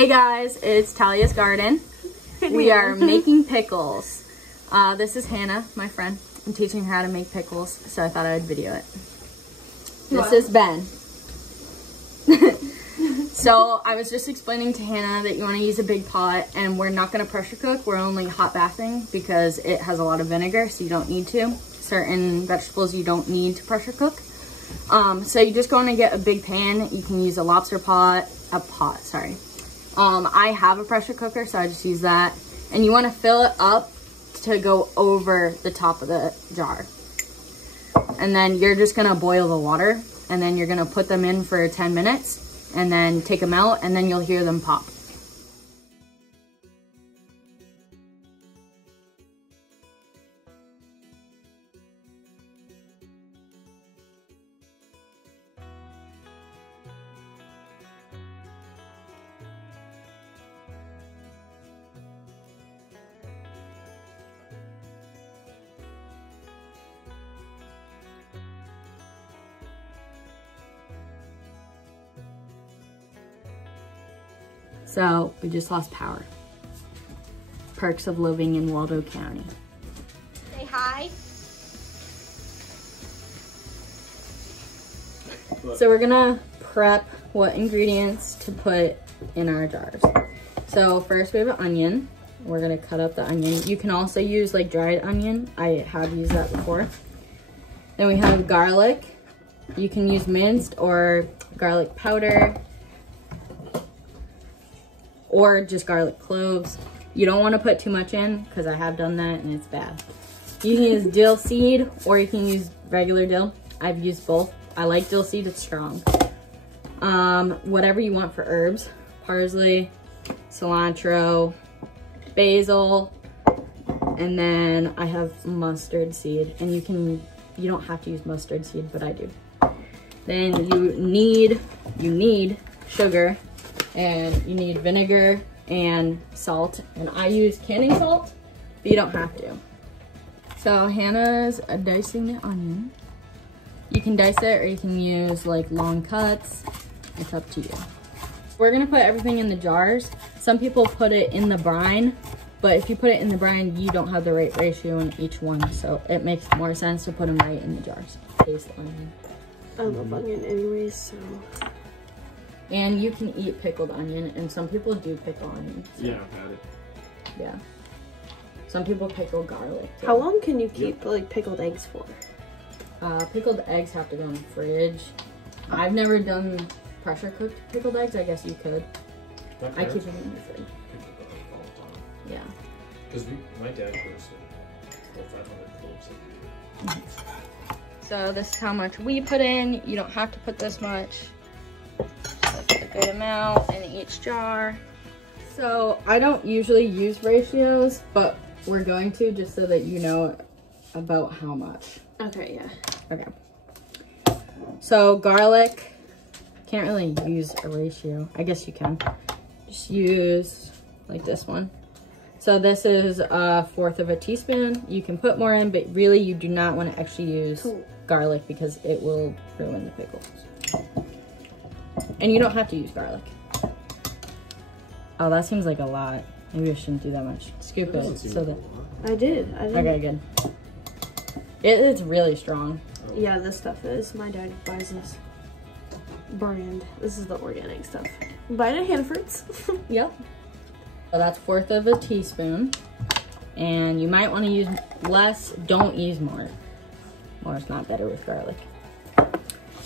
Hey guys, it's Talia's garden. We are making pickles. This is Hannah, my friend. I'm teaching her how to make pickles, so I thought I would video it. This is Ben. So I was just explaining to Hannah that you want to use a big pot, and we're not going to pressure cook. We're only hot bathing because it has a lot of vinegar, so you don't need to. Certain vegetables you don't need to pressure cook. So you just go in and get a big pan. You can use a lobster pot, I have a pressure cooker, so I just use that. And you want to fill it up to go over the top of the jar. And then you're just going to boil the water, and then you're going to put them in for 10 minutes and then take them out, and then you'll hear them pop. So we just lost power. Perks of living in Waldo County. Say hi. So we're gonna prep what ingredients to put in our jars. So first we have an onion. We're gonna cut up the onion. You can also use like dried onion. I have used that before. Then we have garlic. You can use minced or garlic powder, or just garlic cloves. You don't want to put too much in because I have done that and it's bad. You can use dill seed or you can use regular dill. I've used both. I like dill seed, it's strong. Whatever you want for herbs. Parsley, cilantro, basil, and then I have mustard seed. And you don't have to use mustard seed, but I do. Then you need sugar, and you need vinegar and salt, and I use canning salt, but you don't have to. So Hannah's dicing the onion. You can dice it or you can use like long cuts. It's up to you. We're gonna put everything in the jars. Some people put it in the brine, but if you put it in the brine, you don't have the right ratio in each one, so it makes more sense to put them right in the jars. Taste the onion. I love onion anyways, so. And you can eat pickled onion, and some people do pickle onion. So. Yeah, I've had it. Yeah. Some people pickle garlic too. How long can you keep like pickled eggs for? Pickled eggs have to go in the fridge. I've never done pressure cooked pickled eggs. I guess you could. I keep them in the fridge. All the time. Yeah. Because my dad grows 500 cloves. So this is how much we put in. You don't have to put this much. Just a good amount in each jar. So I don't usually use ratios, but we're going to just so that you know about how much. Okay, yeah. Okay. So garlic, can't really use a ratio. I guess you can. Just use like this one. So this is 1/4 of a teaspoon. You can put more in, but really you do not want to actually use garlic because it will ruin the pickles. And you don't have to use garlic. Oh, that seems like a lot. Maybe I shouldn't do that much. Scoop it so that. I did. Okay, good. It is really strong. Yeah, this stuff is. My dad buys this brand. This is the organic stuff. Buy it at Hanford's. Yep. So that's 1/4 of a teaspoon. And you might want to use less. Don't use more. More is not better with garlic.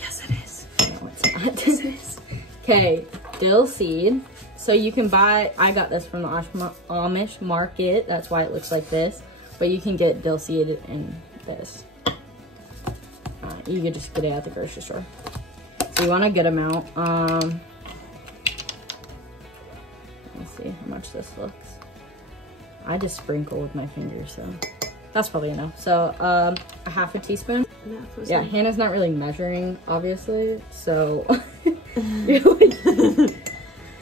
Yes, it is. No, it's not. Yes, it is. Okay, dill seed. So you can buy, I got this from the Amish market. That's why it looks like this. But you can get dill seed in this. You can just get it at the grocery store. So you want a good amount. Let's see how much this looks. I just sprinkle with my fingers, so that's probably enough. So a 1/2 teaspoon. Yeah, Hannah's not really measuring, obviously, so you're like,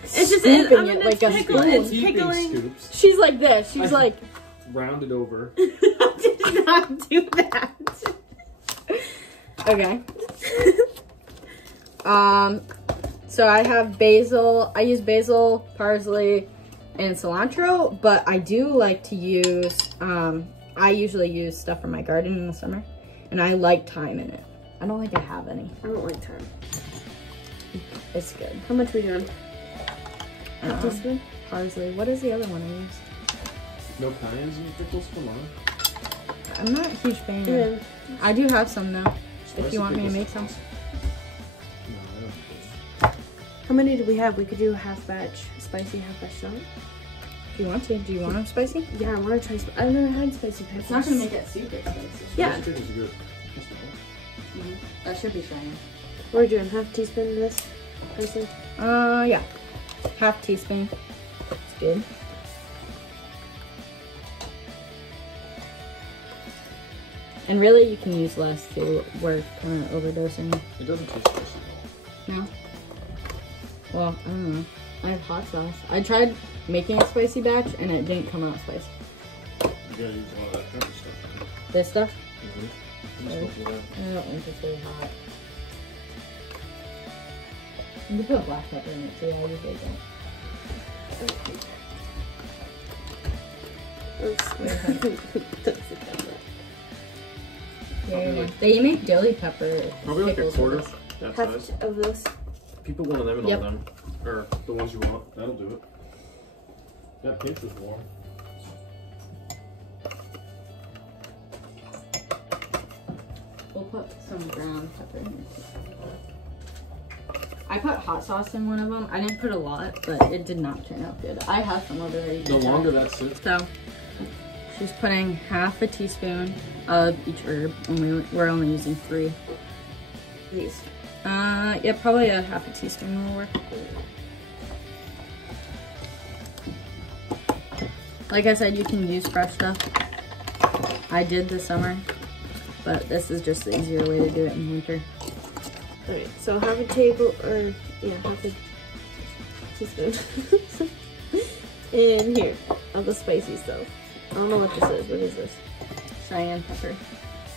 it's just pickling. Scoops. She's like this. She's like rounded over. I did not do that. Okay. So I have basil. I use basil, parsley, and cilantro, but I do like to use, I usually use stuff from my garden in the summer, and I like thyme in it. I don't think I have any. I don't like thyme. It's good. How much are we doing? Half teaspoon? Parsley. What is the other one I use? No cayennes in pickles? Come on. I'm not a huge fan. Yeah. I do have some though, if Spicy you want me to pickles. make some. No, I don't think How many do we have? We could do half batch spicy, half batch not. If you want to. Do you want them spicy? Yeah, I want to try. I've never had spicy pickles. It's not going to make it super spicy. so. Yeah. Spicy pickles are good. That's not all. That should be Cheyanne. We're doing half teaspoon of this. Person. Yeah. Half teaspoon. It's good. And really, you can use less too. We're kind of overdosing. It doesn't taste spicy at all. No? Well, I don't know. I have hot sauce. I tried making a spicy batch, and it didn't come out spicy. You gotta use a lot of that pepper stuff. This stuff? Mm-hmm. Really? I don't think it's very hot. You can put black pepper in it too. I usually don't. Yeah. They make dilly pepper. Probably like a pickles quarter with this. that Half size. of this. People one of them and Yep. all them. Or the ones you want. That'll do it. That pinch was warm. We'll put some ground pepper in it. I put hot sauce in one of them. I didn't put a lot, but it did not turn out good. I have some over there. The longer that sits. So, she's putting half a teaspoon of each herb, and we're only using 3. These. Yeah, probably a half a teaspoon will work. Like I said, you can use fresh stuff. I did this summer, but this is just the easier way to do it in winter. Alright, so half a half a teaspoon. In here, of the spicy stuff. I don't know what this is. What is this? Cayenne pepper.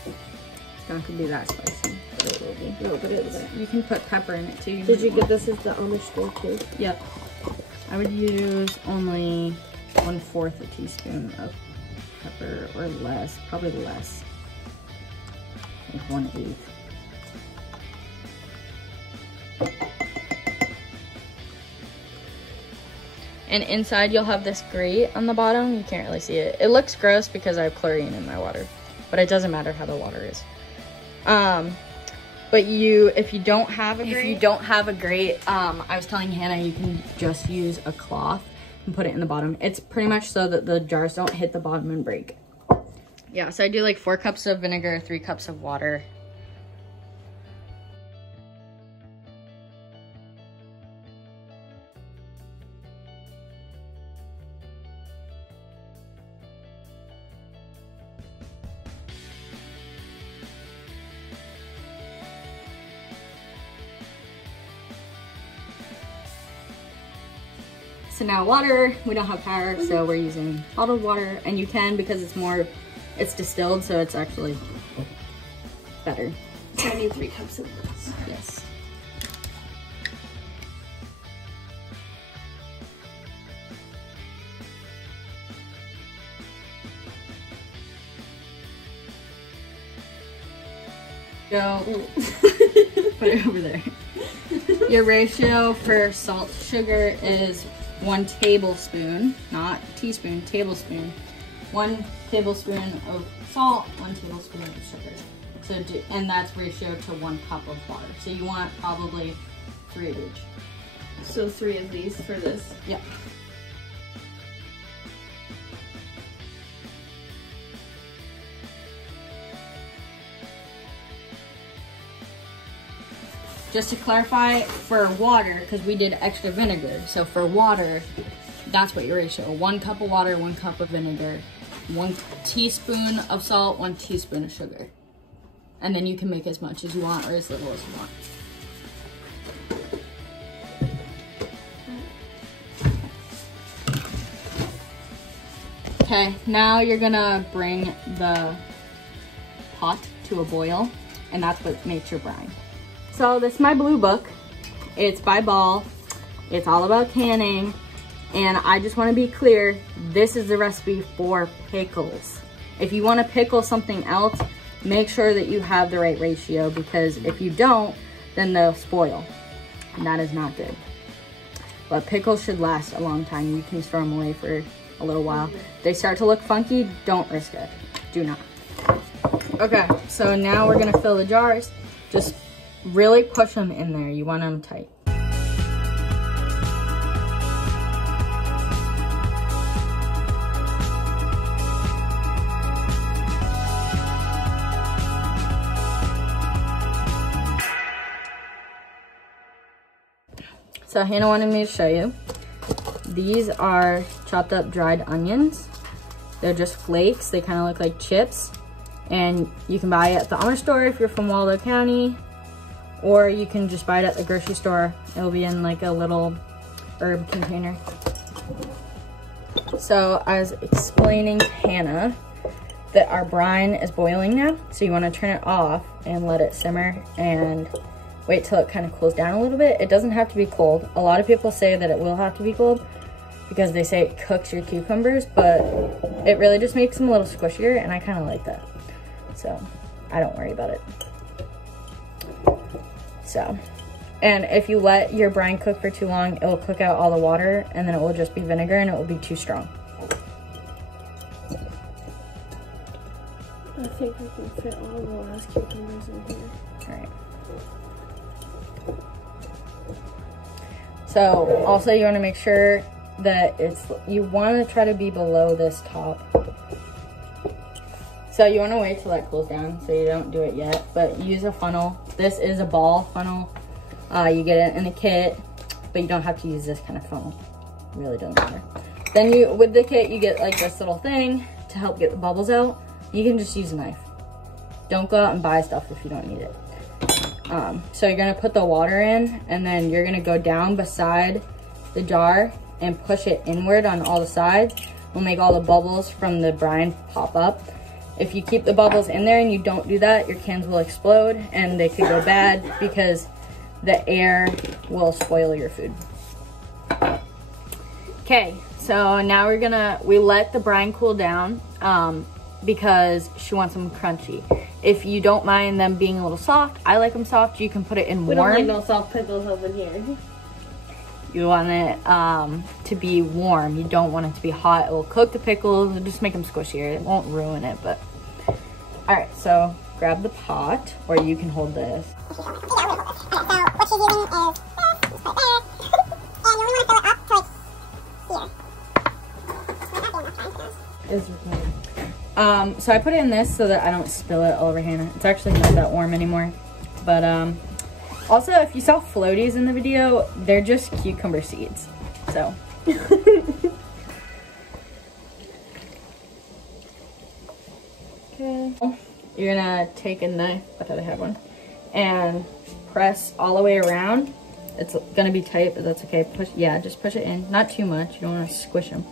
It's not gonna be that spicy, but it will be. No, but it is. You can put pepper in it too. Did you get this at the Amish store too? Yep. I would use only 1/4 a teaspoon of pepper or less, probably less. Like 1/8. And inside you'll have this grate on the bottom. You can't really see it. It looks gross because I have chlorine in my water, but it doesn't matter how the water is. But if you don't have a grate, I was telling Hannah you can just use a cloth and put it in the bottom. It's pretty much so that the jars don't hit the bottom and break. Yeah, so I do like 4 cups of vinegar, 3 cups of water. So now water, we don't have power, so we're using bottled water, and you can because it's distilled, so it's actually better. I need 3 cups of this. Yes. Go. Put it over there. Your ratio for salt to sugar is 1 tablespoon, not teaspoon, tablespoon. 1 tablespoon of salt, 1 tablespoon of sugar. So, and that's ratio to 1 cup of water. So you want probably 3 of each. So 3 of these for this. Yep. Just to clarify, for water, because we did extra vinegar, so for water, that's what your ratio. 1 cup of water, 1 cup of vinegar, 1 teaspoon of salt, 1 teaspoon of sugar. And then you can make as much as you want or as little as you want. Okay, now you're gonna bring the pot to a boil, and that's what makes your brine. So this is my blue book, It's by Ball. It's all about canning. And I just want to be clear, this is the recipe for pickles. If you want to pickle something else, make sure that you have the right ratio, because if you don't, then they'll spoil. And that is not good. But pickles should last a long time. You can throw them away for a little while. If they start to look funky, don't risk it. Do not. Okay, so now we're gonna fill the jars. Just really push them in there. You want them tight. So Hannah wanted me to show you. These are chopped up dried onions. They're just flakes. They kind of look like chips. And you can buy it at the Amish store if you're from Waldo County, or you can just buy it at the grocery store. It'll be in like a little herb container. So I was explaining to Hannah that our brine is boiling now. So you want to turn it off and let it simmer and wait till it kind of cools down a little bit. It doesn't have to be cold. A lot of people say that it will have to be cold because they say it cooks your cucumbers, but it really just makes them a little squishier, and I kind of like that. So I don't worry about it. So, and if you let your brine cook for too long, it will cook out all the water, and then it will just be vinegar and it will be too strong. I think I can fit all the last cucumbers in here. All right. So also you want to make sure that you want to try to be below this top. So you want to wait till that cools down, so you don't do it yet, but use a funnel. This is a Ball funnel. You get it in a kit, but you don't have to use this kind of funnel. It really doesn't matter. Then with the kit, you get like this little thing to help get the bubbles out. You can just use a knife. Don't go out and buy stuff if you don't need it. So you're gonna put the water in, and then you're gonna go down beside the jar and push it inward on all the sides. Will make all the bubbles from the brine pop up. If you keep the bubbles in there and you don't do that, your cans will explode and they could go bad because the air will spoil your food. Okay, so now we let the brine cool down because she wants them crunchy. If you don't mind them being a little soft, I like them soft, you can put it in warm. We don't like no soft pickles over here. You want it to be warm. You don't want it to be hot. It will cook the pickles and just make them squishier. It won't ruin it, but. All right, so grab the pot, or you can hold this. So what she's using is this, put it there, and you only want to fill it up to like here. So I put it in this so that I don't spill it all over Hannah. It's actually not that warm anymore, but also, if you saw floaties in the video, they're just cucumber seeds, so. Okay. You're gonna take a knife, I thought I had one, and press all the way around. It's gonna be tight, but that's okay. Just push it in, not too much. You don't wanna squish them.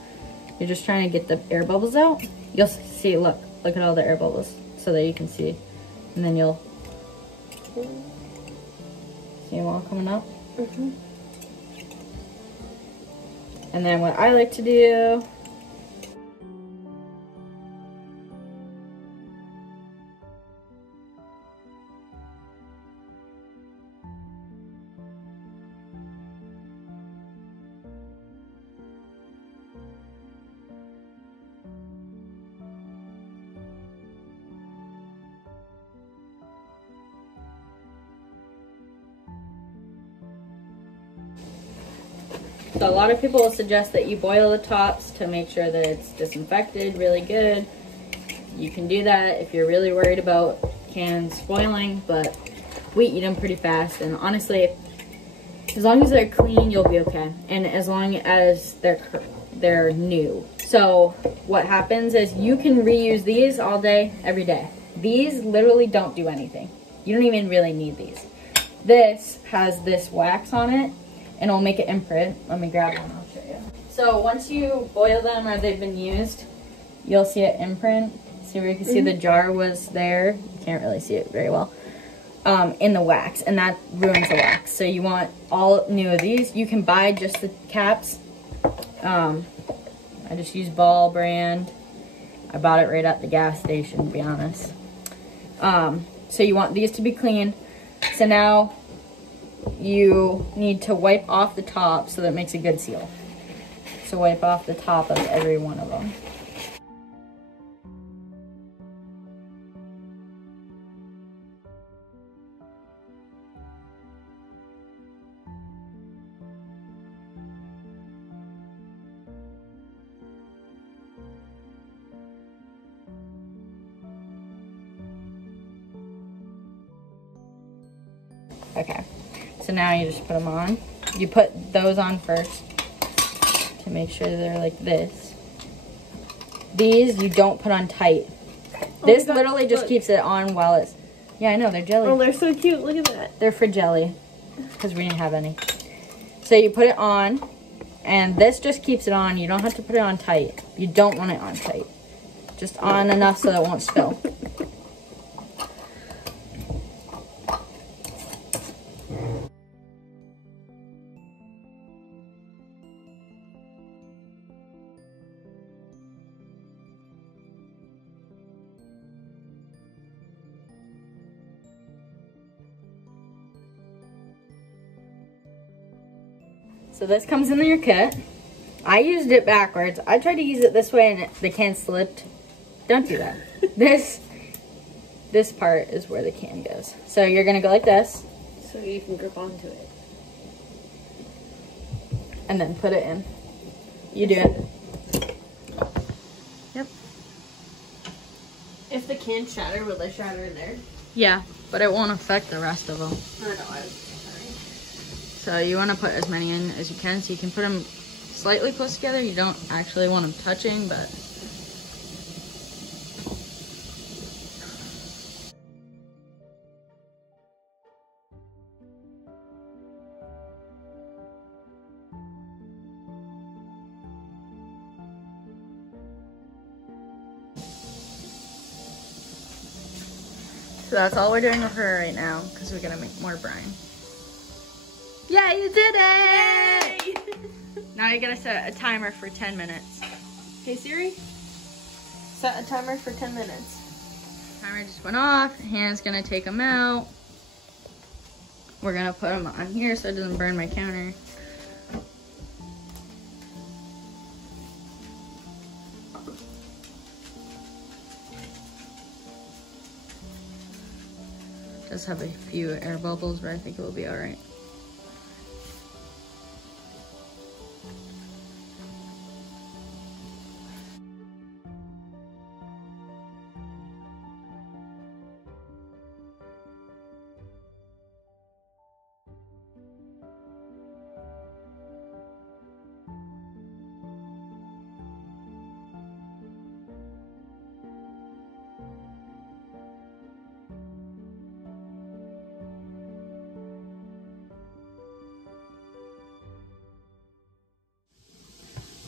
You're just trying to get the air bubbles out. You'll see, look at all the air bubbles, so that you can see, and then you'll see them all coming up. Mm-hmm. And then what I like to do, so a lot of people will suggest that you boil the tops to make sure that it's disinfected really good. You can do that if you're really worried about cans spoiling, but we eat them pretty fast, and honestly, as long as they're clean, you'll be okay. And as long as they're new. So what happens is you can reuse these all day, every day. These literally don't do anything. You don't even really need these. This has this wax on it, and it'll make an imprint. Let me grab one, I'll show you. So once you boil them or they've been used, you'll see an imprint. See where you can see the jar was there? You can't really see it very well. in the wax, and that ruins the wax. So you want all new of these. You can buy just the caps. I just use Ball brand. I bought it right at the gas station, to be honest. So you want these to be clean. So now you need to wipe off the top so that it makes a good seal. So wipe off the top of every one of them. Okay, so now you just put them on. You put those on first to make sure they're like this. These you don't put on tight. This literally just keeps it on while it's... Yeah, I know, they're jelly. Oh, they're so cute. Look at that. They're for jelly, because we didn't have any. So you put it on, and this just keeps it on. You don't have to put it on tight. You don't want it on tight. Just on enough so that it won't spill. So this comes in your kit. I used it backwards. I tried to use it this way and the can slipped. Don't do that. This part is where the can goes. So you're gonna go like this. So you can grip onto it. And then put it in. You do it. Yep. If the can shatter, will they shatter in there? Yeah, but it won't affect the rest of them. I know, I was So you want to put as many in as you can, so you can put them slightly close together. You don't actually want them touching, but... So that's all we're doing with her right now, because we're going to make more brine. Yeah, you did it! Yay! Now you gotta set a timer for 10 minutes. Hey Siri, set a timer for 10 minutes. Timer just went off. Hannah's gonna take them out. We're gonna put them on here so it doesn't burn my counter. Does have a few air bubbles, but I think it will be all right.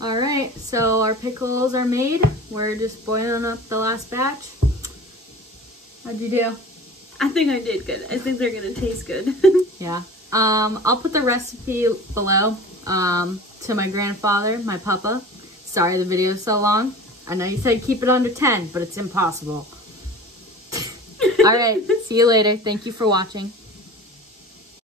All right, so our pickles are made. We're just boiling up the last batch. How'd you do? I think I did good. I think they're gonna taste good. Yeah. I'll put the recipe below to my grandfather, my papa. Sorry the video's so long. I know you said keep it under 10, but it's impossible. All right, see you later. Thank you for watching.